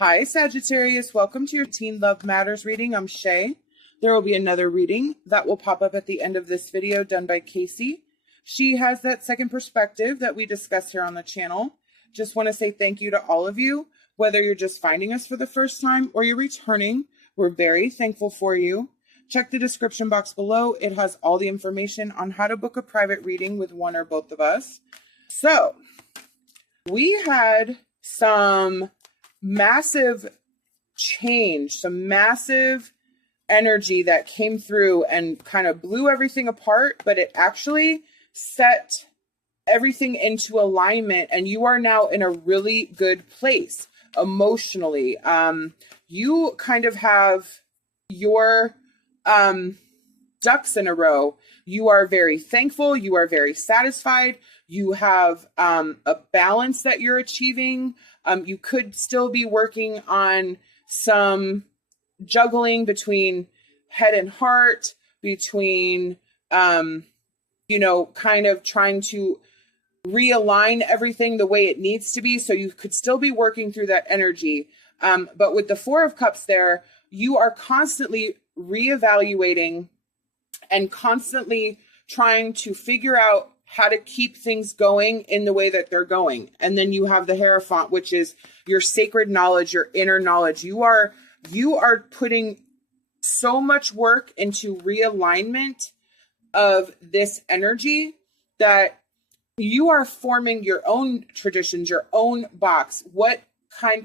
Hi, Sagittarius. Welcome to your Teen Love Matters reading. I'm Shay. There will be another reading that will pop up at the end of this video done by Casey. She has that second perspective that we discuss here on the channel. Just want to say thank you to all of you, whether you're just finding us for the first time or you're returning. We're very thankful for you. Check the description box below. It has all the information on how to book a private reading with one or both of us. So, we had some massive change, some massive energy that came through and kind of blew everything apart, but it actually set everything into alignment, and you are now in a really good place emotionally. You kind of have your ducks in a row. You are very thankful. You are very satisfied. You have a balance that you're achieving. You could still be working on some juggling between head and heart, between, kind of trying to realign everything the way it needs to be. So you could still be working through that energy. But with the Four of Cups there, you are constantly reevaluating and constantly trying to figure out how to keep things going in the way that they're going. And then you have the Hierophant, which is your sacred knowledge, your inner knowledge. You are putting so much work into realignment of this energy that you are forming your own traditions, your own box,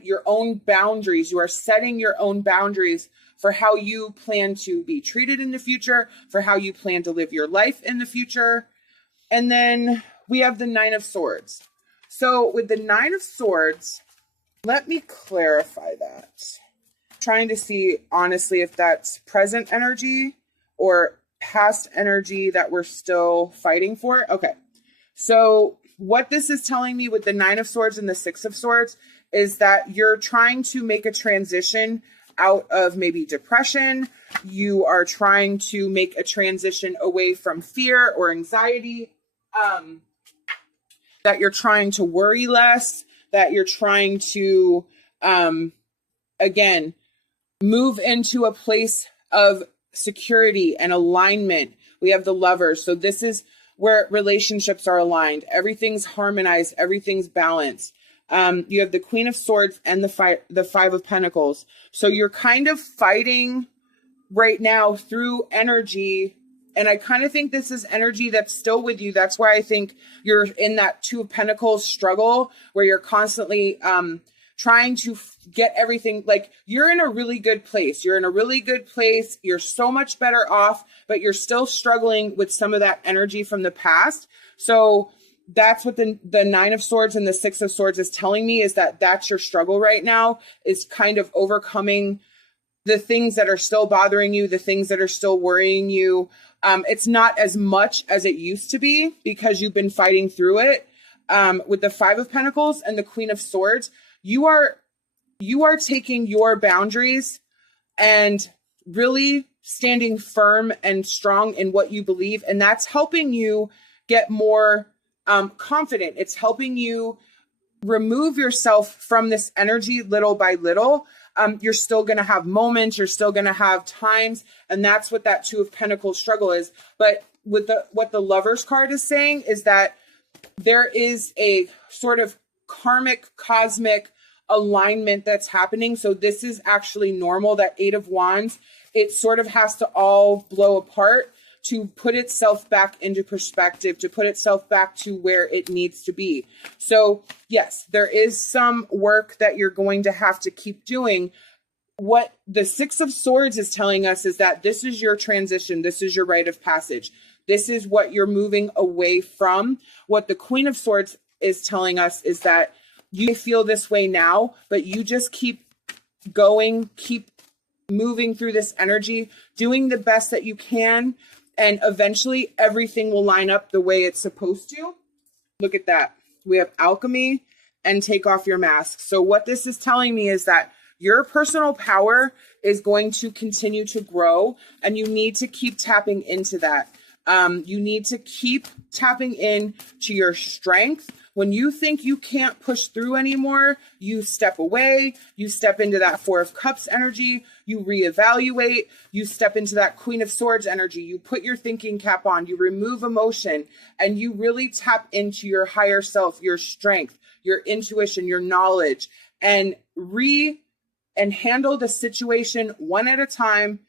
your own boundaries. You are setting your own boundaries for how you plan to be treated in the future, for how you plan to live your life in the future. And then we have the Nine of Swords. So with the Nine of Swords, let me clarify that. I'm trying to see, honestly, if that's present energy or past energy that we're still fighting for. Okay. So what this is telling me with the Nine of Swords and the Six of Swords is that you're trying to make a transition out of maybe depression. You are trying to make a transition away from fear or anxiety, that you're trying to worry less, that you're trying to, again, move into a place of security and alignment. We have the Lovers. So this is where relationships are aligned. Everything's harmonized. Everything's balanced. You have the Queen of Swords and the Five of Pentacles. So you're kind of fighting right now through energy. And I kind of think this is energy that's still with you. That's why I think you're in that Two of Pentacles struggle where you're constantly trying to get everything. Like, you're in a really good place. You're in a really good place. You're so much better off, but you're still struggling with some of that energy from the past. So that's what the Nine of Swords and the Six of Swords is telling me, is that that's your struggle right now, is kind of overcoming the things that are still bothering you, the things that are still worrying you. It's not as much as it used to be because you've been fighting through it. With the Five of Pentacles and the Queen of Swords, you are taking your boundaries and really standing firm and strong in what you believe. And that's helping you get more confident. It's helping you remove yourself from this energy little by little. You're still going to have moments, you're still going to have times, and that's what that Two of Pentacles struggle is. But with what the Lovers card is saying is that there is a sort of karmic, cosmic alignment that's happening. So this is actually normal. That Eight of Wands, it sort of has to all blow apart to put itself back into perspective, to put itself back to where it needs to be. So yes, there is some work that you're going to have to keep doing. What the Six of Swords is telling us is that this is your transition. This is your rite of passage. This is what you're moving away from. What the Queen of Swords is telling us is that you feel this way now, but you just keep going, keep moving through this energy, doing the best that you can. And eventually everything will line up the way it's supposed to. Look at that. We have Alchemy and Take Off Your Mask. So what this is telling me is that your personal power is going to continue to grow, and you need to keep tapping into that. You need to keep tapping in to your strength, When you think you can't push through anymore, you step away, you step into that Four of Cups energy, you reevaluate, you step into that Queen of Swords energy, you put your thinking cap on, you remove emotion, and you really tap into your higher self, your strength, your intuition, your knowledge, and handle the situation one at a time,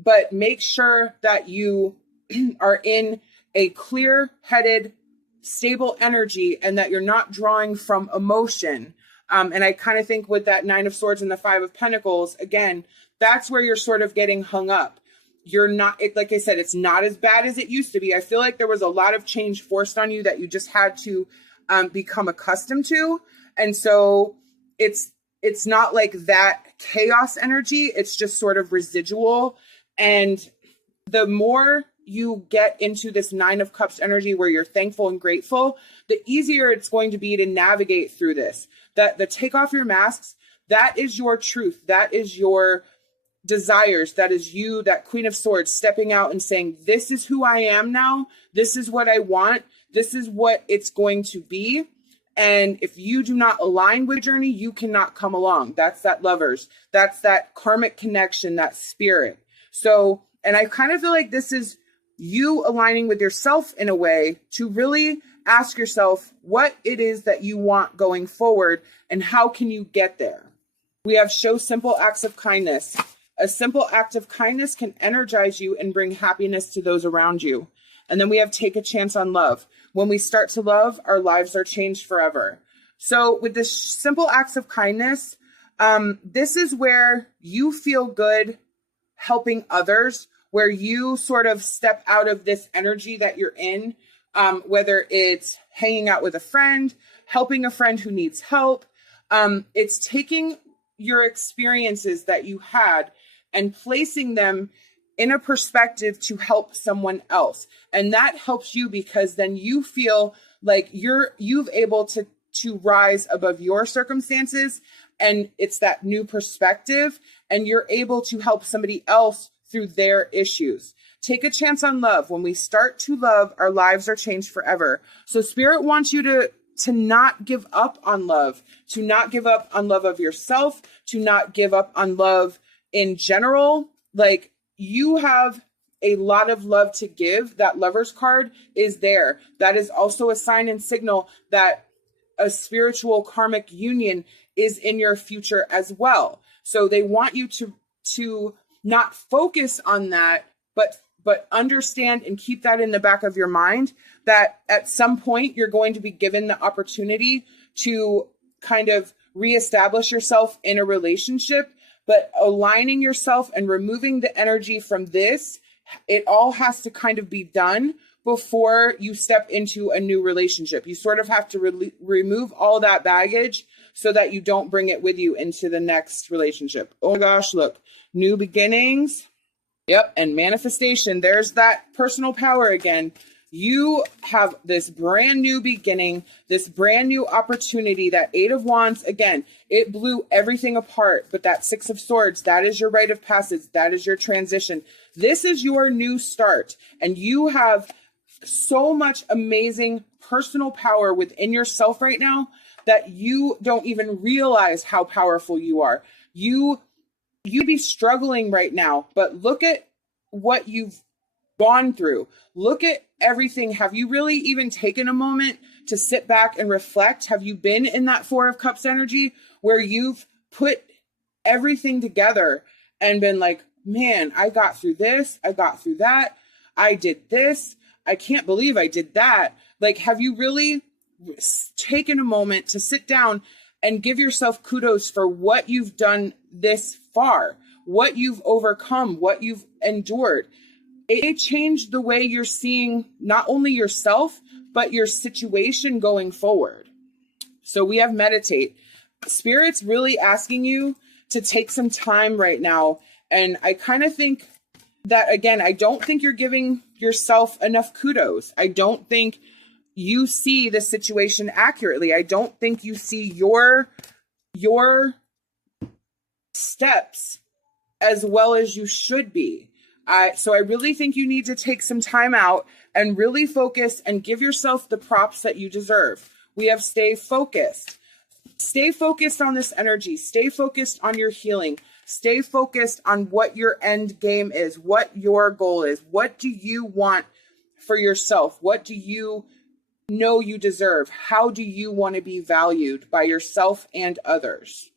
but make sure that you are in a clear-headed, stable energy and that you're not drawing from emotion. And I kind of think with that Nine of Swords and the Five of Pentacles, again, that's where you're sort of getting hung up. You're not, like I said, it's not as bad as it used to be. I feel like there was a lot of change forced on you that you just had to become accustomed to. And so it's not like that chaos energy. It's just sort of residual. And the more you get into this Nine of Cups energy where you're thankful and grateful, the easier it's going to be to navigate through this. The take off your masks, that is your truth. That is your desires. That is you, that Queen of Swords, stepping out and saying, this is who I am now. This is what I want. This is what it's going to be. And if you do not align with the journey, you cannot come along. That's that Lovers. That's that karmic connection, that spirit. So, and I kind of feel like this is you aligning with yourself in a way to really ask yourself what it is that you want going forward and how can you get there. We have show simple acts of kindness. A simple act of kindness can energize you and bring happiness to those around you. And then we have take a chance on love. When we start to love, our lives are changed forever. So with this simple acts of kindness, this is where you feel good helping others, where you sort of step out of this energy that you're in, whether it's hanging out with a friend, helping a friend who needs help. It's taking your experiences that you had and placing them in a perspective to help someone else. And that helps you because then you feel like you've able to rise above your circumstances, and it's that new perspective, and you're able to help somebody else through their issues. Take a chance on love. When we start to love, our lives are changed forever. So Spirit wants you to not give up on love, to not give up on love of yourself, to not give up on love in general. Like, you have a lot of love to give. That Lovers card is there. That is also a sign and signal that a spiritual karmic union is in your future as well. So they want you to not focus on that, but understand and keep that in the back of your mind that at some point you're going to be given the opportunity to kind of reestablish yourself in a relationship, but aligning yourself and removing the energy from this, it all has to kind of be done before you step into a new relationship. You sort of have to remove all that baggage so that you don't bring it with you into the next relationship. Oh my gosh, look, new beginnings. Yep. And manifestation. There's that personal power again. You have this brand new beginning, this brand new opportunity. That Eight of Wands, again, it blew everything apart. But that Six of Swords, that is your rite of passage. That is your transition. This is your new start. And you have so much amazing personal power within yourself right now that you don't even realize how powerful you are. You'd be struggling right now, but look at what you've gone through. Look at everything. Have you really even taken a moment to sit back and reflect? Have you been in that Four of Cups energy where you've put everything together and been like, man, I got through this. I got through that. I did this. I can't believe I did that. Like, have you really taken a moment to sit down and give yourself kudos for what you've done this far, what you've overcome, what you've endured? It changed the way you're seeing not only yourself, but your situation going forward. So we have meditate. Spirit's really asking you to take some time right now. And I kind of think that, again, I don't think you're giving yourself enough kudos. I don't think you see the situation accurately. I don't think you see your steps as well as you should be. So I really think you need to take some time out and really focus and give yourself the props that you deserve. We have stay focused. Stay focused on this energy. Stay focused on your healing. Stay focused on what your end game is, what your goal is. What do you want for yourself? What do you know you deserve? How do you want to be valued by yourself and others?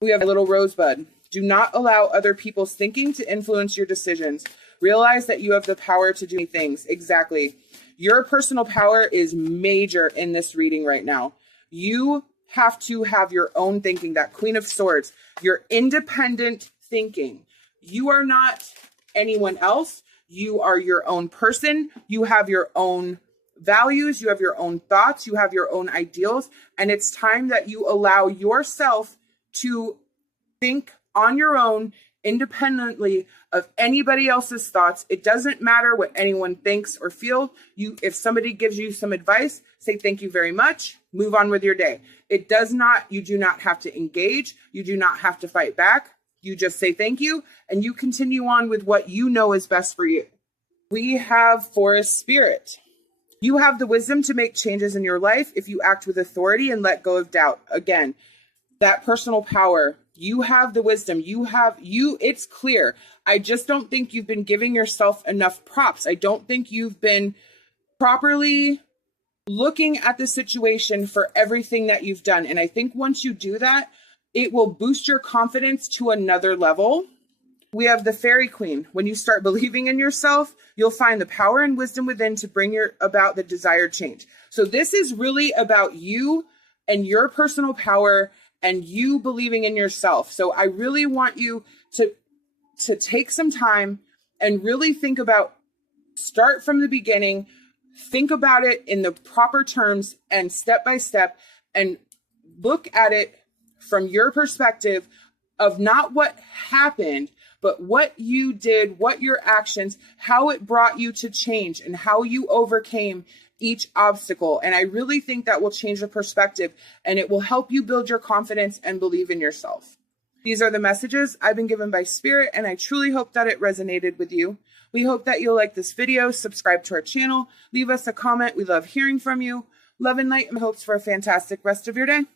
We have a little rosebud. Do not allow other people's thinking to influence your decisions. Realize that you have the power to do things. Exactly. Your personal power is major in this reading right now. You have to have your own thinking, that Queen of Swords, your independent thinking. You are not anyone else. You are your own person. You have your own values. You have your own thoughts. You have your own ideals. And it's time that you allow yourself to think on your own, independently of anybody else's thoughts. It doesn't matter what anyone thinks or feels. If somebody gives you some advice, say thank you very much, move on with your day. You do not have to engage. You do not have to fight back. You just say thank you and you continue on with what you know is best for you. We have Forest Spirit. You have the wisdom to make changes in your life if you act with authority and let go of doubt. Again, that personal power. You have the wisdom. It's clear. I just don't think you've been giving yourself enough props. I don't think you've been properly looking at the situation for everything that you've done. And I think once you do that, it will boost your confidence to another level. We have the Fairy Queen. When you start believing in yourself, you'll find the power and wisdom within to bring about the desired change. So this is really about you and your personal power and you believing in yourself. So I really want you to take some time and really start from the beginning, think about it in the proper terms and step by step, and look at it from your perspective of not what happened, but what you did, what your actions, how it brought you to change and how you overcame each obstacle. And I really think that will change the perspective and it will help you build your confidence and believe in yourself. These are the messages I've been given by Spirit, and I truly hope that it resonated with you. We hope that you'll like this video, subscribe to our channel, leave us a comment. We love hearing from you. Love and light and hopes for a fantastic rest of your day.